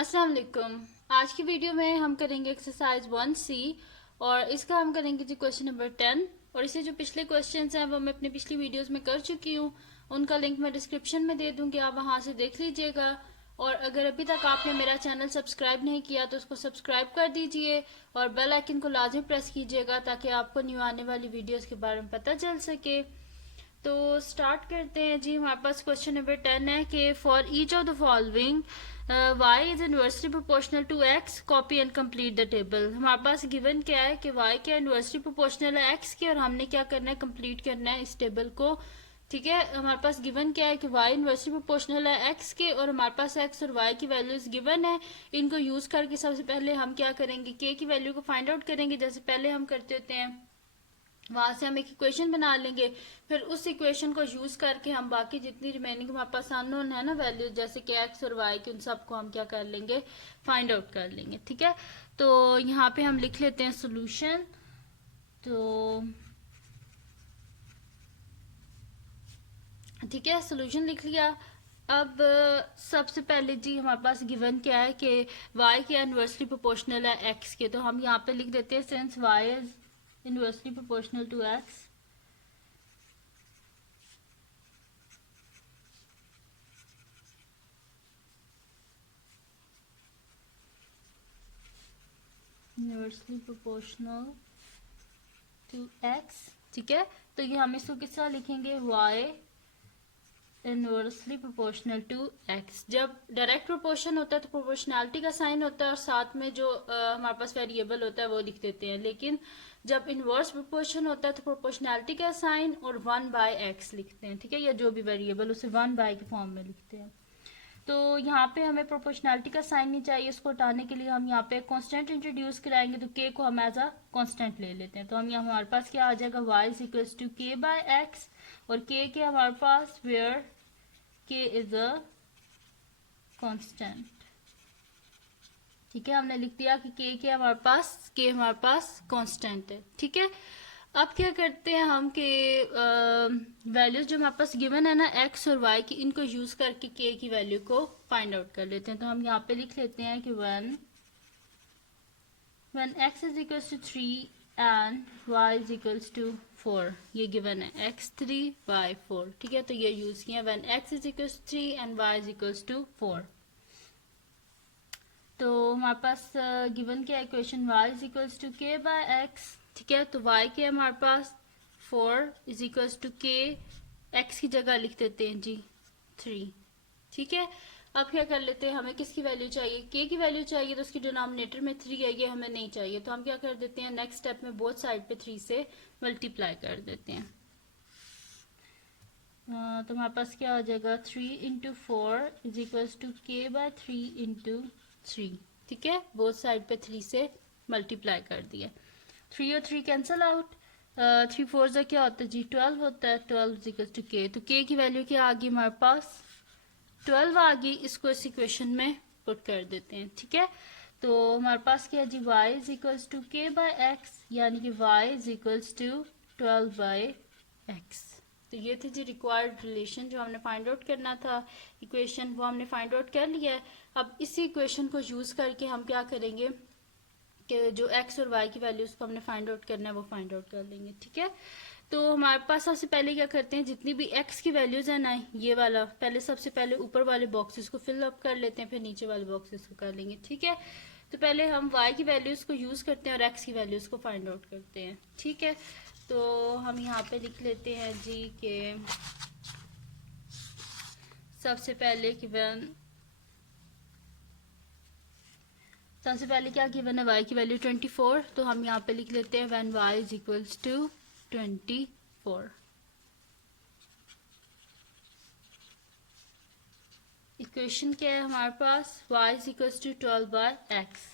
अस्सलाम वालेकुम। आज की वीडियो में हम करेंगे एक्सरसाइज 1C और इसका हम करेंगे जी क्वेश्चन नंबर 10। और इसे जो पिछले क्वेश्चंस हैं वो मैं अपनी पिछली वीडियोस में कर चुकी हूँ, उनका लिंक मैं डिस्क्रिप्शन में दे दूँगी, आप वहाँ से देख लीजिएगा। और अगर अभी तक आपने मेरा चैनल सब्सक्राइब नहीं किया तो उसको सब्सक्राइब कर दीजिए और बेल आइकन को लाजमी प्रेस कीजिएगा ताकि आपको न्यू आने वाली वीडियोस के बारे में पता चल सके। तो स्टार्ट करते हैं जी। हमारे पास क्वेश्चन नंबर 10 है कि for each of the following y is inversely proportional to x, copy and complete the table. हमारे पास गिवन क्या है कि वाई क्या इनवर्सली प्रोपोर्शनल है एक्स के, और हमने क्या करना है, कंप्लीट करना है इस टेबल को। ठीक है, हमारे पास गिवन क्या है कि y इनवर्सली प्रोपोर्शनल है x के, और हमारे पास x और y की वैल्यूज गिवन है। इनको यूज करके सबसे पहले हम क्या करेंगे, k की वैल्यू को फाइंड आउट करेंगे जैसे पहले हम करते होते हैं। वहां से हम एक इक्वेशन बना लेंगे, फिर उस इक्वेशन को यूज करके हम बाकी जितनी रिमेनिंग हमारे पास अननोन है ना वैल्यू, जैसे कि एक्स और वाई की, उन सबको हम क्या कर लेंगे, फाइंड आउट कर लेंगे। ठीक है, तो यहाँ पे हम लिख लेते हैं सोल्यूशन। तो ठीक है, सोल्यूशन लिख लिया। अब सबसे पहले जी हमारे पास गिवन क्या है कि y के इनवर्सली प्रोपोर्शनल है x के, तो हम यहाँ पे लिख देते हैं since y is inversely proportional to x, inversely proportional to x। ठीक है, तो ये हम इसको किस तरह लिखेंगे, y inversely proportional to x। जब डायरेक्ट प्रोपोर्शन होता है तो प्रोपोर्शनैलिटी का साइन होता है और साथ में जो हमारे पास वेरिएबल होता है वो लिख देते हैं, लेकिन जब इनवर्स प्रोपोर्शन होता है तो प्रोपोर्शनैलिटी का साइन और 1/x लिखते हैं। ठीक है, या जो भी वेरिएबल उसे 1 के फॉर्म में लिखते हैं। तो यहाँ पे हमें प्रोपोर्शनैलिटी का साइन नहीं चाहिए, इसको हटाने के लिए हम यहाँ पे कांस्टेंट इंट्रोड्यूस कराएंगे, तो k को हम एज अ कांस्टेंट ले लेते हैं। तो हम यहाँ हमारे पास क्या आ जाएगा, y is equals to k/x, और k के हमारे पास where k is a constant. ठीक है, हमने लिख दिया कि k हमारे पास कांस्टेंट है। ठीक है, अब क्या करते हैं हम कि वैल्यूज जो हमारे पास गिवन है ना x और y की, इनको यूज करके k की वैल्यू को फाइंड आउट कर लेते हैं। तो हम यहाँ पे लिख लेते हैं कि when x is equals to 3 and y is equals to 4, ये गिवन है x3 y4। ठीक है, तो ये यूज किया when x is equals to 3 and y is equals to 4। तो हमारे पास गिवन क्या equation y is equals to k/x। ठीक है, तो y के हमारे पास 4 is equals to k, x की जगह लिख देते हैं जी 3। ठीक है, अब क्या कर लेते हैं, हमें किसकी वैल्यू चाहिए, k की वैल्यू चाहिए, तो उसकी डिनोमिनेटर में 3 है, ये हमें नहीं चाहिए। तो हम क्या कर देते हैं, नेक्स्ट स्टेप में बोथ साइड पे 3 से मल्टीप्लाई कर देते हैं। तो हमारे पास क्या आ जाएगा, 3 into 4 is equals to k/3 into 3। ठीक है, बोथ साइड पे 3 से मल्टीप्लाई कर दिया। 3 और 3 कैंसल आउट, 3 4 से क्या होता है जी, 12 होता है। 12 इज इक्वल्स टू k, तो k की वैल्यू क्या आ गई हमारे पास, 12 आ गई। इसको इस इक्वेशन में पुट कर देते हैं। ठीक है, तो हमारे पास क्या है जी, y is equals to k/x, यानी कि y is equals to 12/x। तो ये थी जी रिक्वायर्ड रिलेशन जो हमने फाइंड आउट करना था, इक्वेशन वो हमने फाइंड आउट कर लिया है। अब इसी इक्वेशन को यूज करके हम क्या करेंगे कि जो x और y की वैल्यूज को हमने फाइंड आउट करना है वो फाइंड आउट कर लेंगे। ठीक है, तो हमारे पास सबसे पहले क्या करते हैं, जितनी भी x की वैल्यूज है ना, ये वाला पहले सबसे पहले ऊपर वाले बॉक्सेस को फिल अप कर लेते हैं, फिर नीचे वाले बॉक्सेस को कर लेंगे। ठीक है, तो पहले हम y की वैल्यूज को यूज करते हैं और x की वैल्यूज को फाइंड आउट करते हैं। ठीक है, तो हम यहाँ पे लिख लेते हैं जी के सबसे पहले क्या गिवन है, y की वैल्यू 24, तो हम यहाँ पे लिख लेते हैं when y is equals to 24। Equation क्या है हमारे पास, y is equals to 12/x।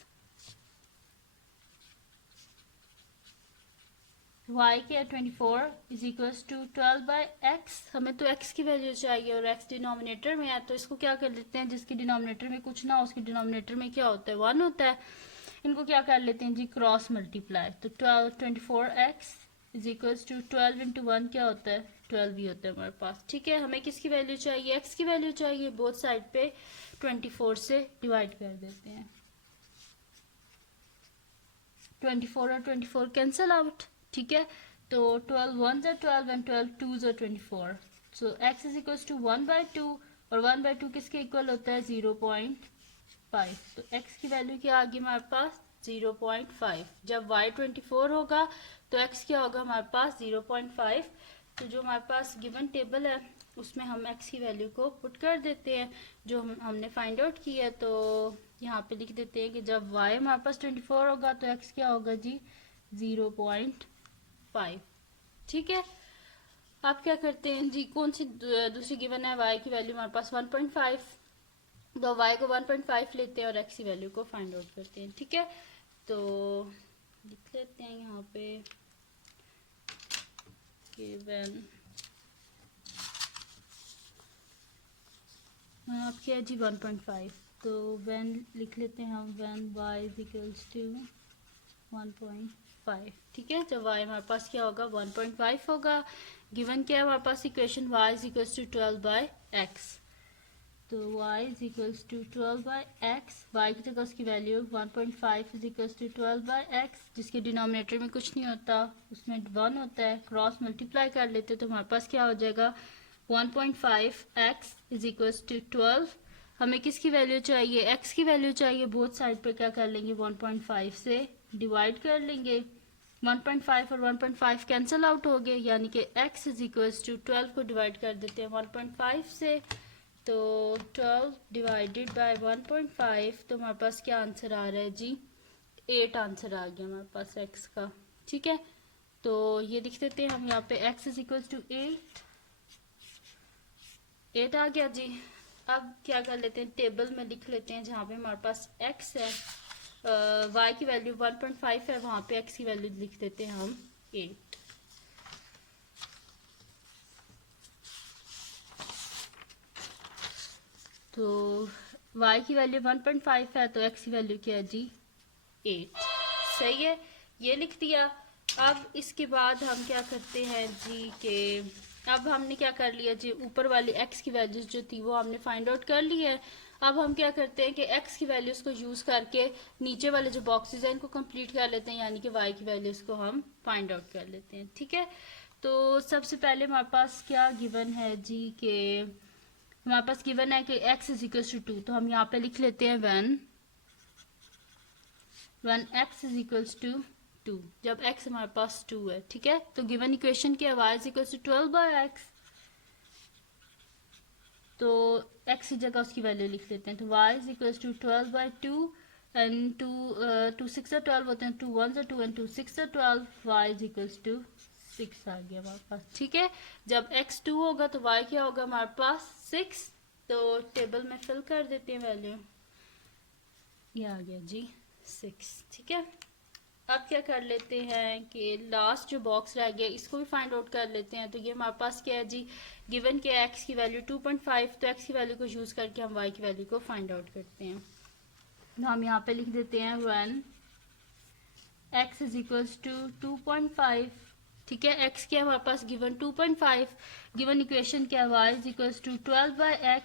y क्या है 24 इज इक्वल्स टू 12/x। हमें तो x की वैल्यू चाहिए और x डिनोमिनेटर में है, तो इसको क्या कर लेते हैं, जिसके डिनोमिनेटर में कुछ ना, उसके डिनोमिनेटर में क्या होता है, 1 होता है। इनको क्या कर लेते हैं जी, क्रॉस मल्टीप्लाई। तो 24x is equals to 12 into 1 क्या होता है, 12 ही होता है हमारे पास। ठीक है, हमें किसकी वैल्यू चाहिए, x की वैल्यू चाहिए। बोथ साइड पे 24 से डिवाइड कर देते हैं। 24 और 24 कैंसिल आउट, ठीक है। तो 12 1 are 12 and 12 2 are 24। So x is equal to 1/2 और 1/2 किसके इक्वल होता है 0.5। तो x की वैल्यू क्या आ गई हमारे पास 0.5। जब y 24 होगा तो x क्या होगा हमारे पास 0.5। तो जो हमारे पास गिवन टेबल है उसमें हम x की वैल्यू को पुट कर देते हैं जो हमने फाइंड आउट किया है। तो यहाँ पे लिख देते हैं कि जब y हमारे पास 24 होगा तो x क्या होगा जी 0.5, ठीक है। आप क्या करते हैं जी, कौन सी दूसरी गिवन है y की वैल्यू हमारे पास 1.5, तो y को 1.5 लेते हैं और x की वैल्यू को फाइंड आउट करते हैं, ठीक है। तो लिख लेते हैं यहाँ पे गिवन आपकी है जी 1.5। तो व्हेन लिख लेते हैं हम when y is equals to 1.5, ठीक है। जब y हमारे पास क्या होगा 1.5 होगा। गिवन क्या है हमारे पास equation y is equals to 12/x। तो y is equals to 12/x, y की जगह उसकी value 1.5 is equals to 12/x, जिसके डिनोमिनेटर में कुछ नहीं होता उसमें 1 होता है, क्रॉस मल्टीप्लाई कर लेते हैं तो हमारे पास क्या हो जाएगा 1.5x इज इक्वल्स टू 12। हमें किसकी वैल्यू चाहिए x की वैल्यू चाहिए। बोथ साइड पर क्या कर लेंगे 1.5 से डिवाइड कर लेंगे। 1.5 और 1.5 कैंसिल आउट हो गए, यानी कि x इज इक्वल्स टू 12 को डिवाइड कर देते हैं 1.5 से। तो 12 डिवाइडेड बाय 1.5, तो हमारे पास क्या आंसर आ रहा है जी 8 आंसर आ गया हमारे पास x का, ठीक है। तो ये लिख देते हैं हम यहाँ पे x इज इक्वल्स टू 8 आ गया जी। अब क्या कर लेते हैं टेबल में लिख लेते हैं जहाँ पे हमारे पास x है, y की वैल्यू 1.5 है, वहाँ पे x की वैल्यू लिख देते हैं हम 8। तो y की वैल्यू 1.5 है तो x की वैल्यू क्या है जी 8, सही है, ये लिख दिया। अब इसके बाद हम क्या करते हैं जी कि अब हमने क्या कर लिया जी ऊपर वाली x की वैल्यूज जो थी वो हमने फाइंड आउट कर ली है। अब हम क्या करते हैं कि x की वैल्यूज को यूज करके नीचे वाले जो बॉक्सेस हैं इनको कंप्लीट कर लेते हैं, यानी कि y की वैल्यूज को हम फाइंड आउट कर लेते हैं, ठीक है। तो सबसे पहले हमारे पास क्या गिवन है जी कि हमारे पास गिवन है कि x इज इक्वल टू 2, तो हम यहाँ पे लिख लेते हैं when x is equal to 2, जब x हमारे पास 2 है, ठीक है। तो गिवन इक्वेशन क्या है y is equal to 12/x, तो x की जगह उसकी वैल्यू लिख लेते हैं। तो y is equal to 12/2 and 2 6 12 होते हैं, 2 1 2 and 2 6 12, y is equal to 6 आ गया हमारे पास, ठीक है। जब x 2 होगा तो y क्या होगा हमारे पास 6। तो टेबल में फिल कर देते हैं वैल्यू, ये आ गया जी 6, ठीक है। अब क्या कर लेते हैं कि लास्ट जो बॉक्स रह गया इसको भी फाइंड आउट कर लेते हैं। तो ये हमारे पास क्या है जी गिवन के x की वैल्यू 2.5, तो x की वैल्यू को यूज करके हम y की वैल्यू को फाइंड आउट करते हैं। तो हम यहाँ पे लिख देते हैं when x is equals to 2.5, ठीक है। x क्या है हमारे पास गिवन 2.5, गिवन इक्वेशन क्या है y is equals to 12/x,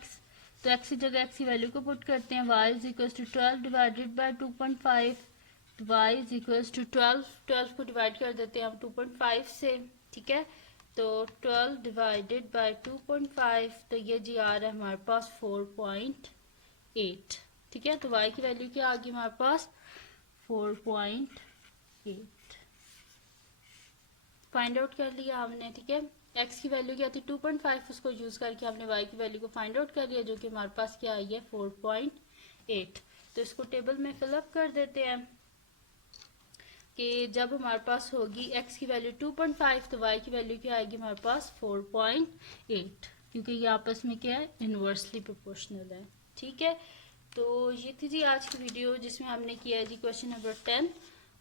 तो x की जगह x की वैल्यू को पुट करते हैं। y is equals to 12 divided by 2.5, y is equals to 12 को डिवाइड कर देते हैं हम 2.5 से, ठीक है। तो 12 डिवाइडेड बाय 2.5, तो ये जी आ रहा है हमारे पास 4.8, ठीक है। तो y की वैल्यू क्या आ गई हमारे पास 4.8 फाइंड आउट कर लिया हमने, ठीक है। x की वैल्यू क्या थी 2.5, उसको यूज करके हमने y की वैल्यू को फाइंड आउट कर लिया जो कि हमारे पास क्या आई है 4.8। तो इसको टेबल में फिलअप कर देते हैं कि जब हमारे पास होगी x की वैल्यू 2.5 तो y की वैल्यू क्या आएगी हमारे पास 4.8, क्योंकि ये आपस में क्या है इनवर्सली प्रोपोर्शनल है, ठीक है। तो ये थी जी आज की वीडियो जिसमें हमने किया है जी क्वेश्चन नंबर 10,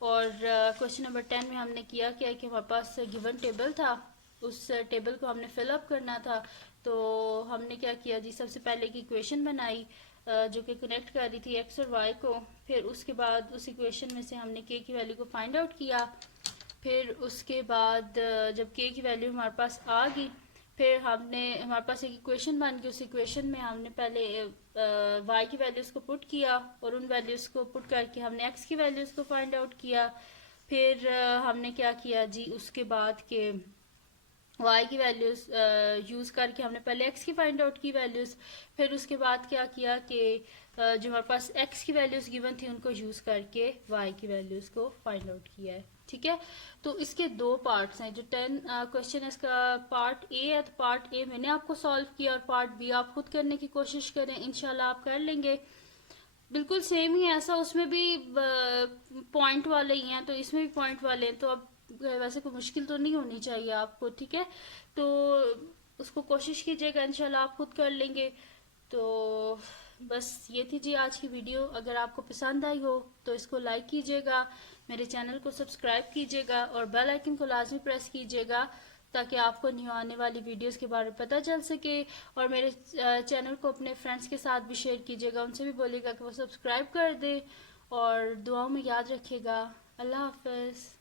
और क्वेश्चन नंबर 10 में हमने किया क्या कि हमारे पास गिवन टेबल था, उस टेबल को हमने फिलअप करना था। तो हमने क्या किया जी सबसे पहले एक इक्वेशन बनाई जो कि कनेक्ट कर रही थी x और y को, फिर उसके बाद उस इक्वेशन में से हमने k की वैल्यू को फाइंड आउट किया। फिर उसके बाद जब k की वैल्यू हमारे पास आ गई, फिर हमने हमारे पास एक इक्वेशन बन गई, उस इक्वेशन में हमने पहले y की वैल्यूज़ को पुट किया और उन वैल्यूज़ को पुट करके हमने x की वैल्यूज़ को फाइंड आउट किया। फिर हमने क्या किया जी, उसके बाद के y की वैल्यूज़ यूज़ करके हमने पहले x की फाइंड आउट की वैल्यूज़, फिर उसके बाद क्या किया कि जो हमारे पास x की वैल्यूज़ गिवन थी उनको यूज़ करके y की वैल्यूज़ को फाइंड आउट किया है। ठीक है, तो इसके दो पार्ट्स हैं। जो 10 क्वेश्चन है इसका पार्ट ए है, तो पार्ट ए मैंने आपको सॉल्व किया और पार्ट बी आप खुद करने की कोशिश करें, इंशाल्लाह आप कर लेंगे। बिल्कुल सेम ही ऐसा, उसमें भी पॉइंट वाले ही हैं तो इसमें भी पॉइंट वाले हैं, तो अब वैसे कोई मुश्किल तो नहीं होनी चाहिए आपको। ठीक है, तो उसको कोशिश कीजिएगा, इंशाल्लाह आप खुद कर लेंगे। तो बस ये थी जी आज की वीडियो। अगर आपको पसंद आई हो तो इसको लाइक कीजिएगा, मेरे चैनल को सब्सक्राइब कीजिएगा और बेल आइकन को लाजमी प्रेस कीजिएगा ताकि आपको न्यू आने वाली वीडियोस के बारे में पता चल सके। और मेरे चैनल को अपने फ्रेंड्स के साथ भी शेयर कीजिएगा, उनसे भी बोलिएगा कि वो सब्सक्राइब कर दे और दुआओं में याद रखिएगा। अल्लाह हाफ़िज़।